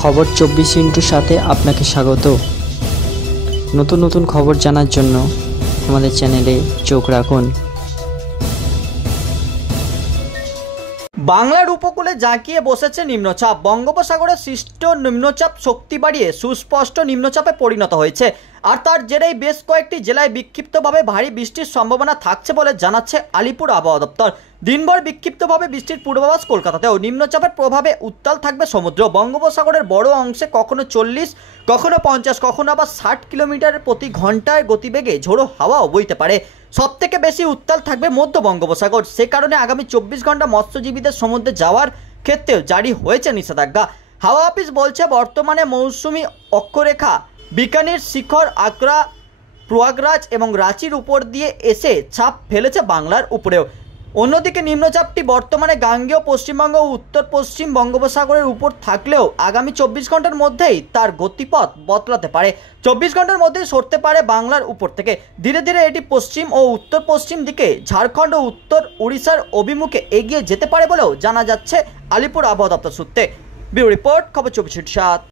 খবর 24 সাথে আপনাকে স্বাগত। নতুন নতুন খবর জানার জন্য আমাদের চ্যানেলে চোখ রাখুন। বাংলার উপকূলে জাঁকিয়ে বসেছে নিম্নচাপ। বঙ্গোপসাগরে সৃষ্ট নিম্নচাপ শক্তি বাড়িয়ে সুস্পষ্ট নিম্নচাপে পরিণত হয়েছে, আর তার জেরেই বেশ কয়েকটি জেলায় বিক্ষিপ্তভাবে ভারী বৃষ্টির সম্ভাবনা থাকছে বলে জানাচ্ছে আলিপুর আবহাওয়া দপ্তর। দিনভর বিক্ষিপ্তভাবে বৃষ্টির পূর্বাভাস কলকাতাতেও। নিম্নচাপের প্রভাবে উত্তাল থাকবে সমুদ্র। বঙ্গোপসাগরের বড় অংশে কখনো 40, কখনো 50, কখনো আবার 60 কিলোমিটার প্রতি ঘন্টার গতিবেগে ঝোড়ো হাওয়াও বইতে পারে। সবথেকে বেশি উত্তাল থাকবে মধ্য বঙ্গোপসাগর। সে কারণে আগামী 24 ঘন্টা মৎস্যজীবীদের সমুদ্রে যাওয়ার ক্ষেত্রেও জারি হয়েছে নিষেধাজ্ঞা। হাওয়া অফিস বলছে, বর্তমানে মৌসুমি অক্ষরেখা বিকানির, শিখর, আগ্রা, প্রয়াগরাজ এবং রাঁচির উপর দিয়ে এসে ছাপ ফেলেছে বাংলার উপরেও। অন্যদিকে নিম্নচাপটি বর্তমানে গাঙ্গেয় পশ্চিমবঙ্গ ও উত্তর পশ্চিম বঙ্গোপসাগরের উপর থাকলেও আগামী 24 ঘন্টার মধ্যেই তার গতিপথ বদলাতে পারে। 24 ঘন্টার মধ্যেই সরতে পারে বাংলার উপর থেকে। ধীরে ধীরে এটি পশ্চিম ও উত্তর পশ্চিম দিকে ঝাড়খণ্ড ও উত্তর উড়িষ্যার অভিমুখে এগিয়ে যেতে পারে বলেও জানা যাচ্ছে আলিপুর আবহাওয়া দপ্তর সূত্রে। ব্যুরো রিপোর্ট, খবর 24/7।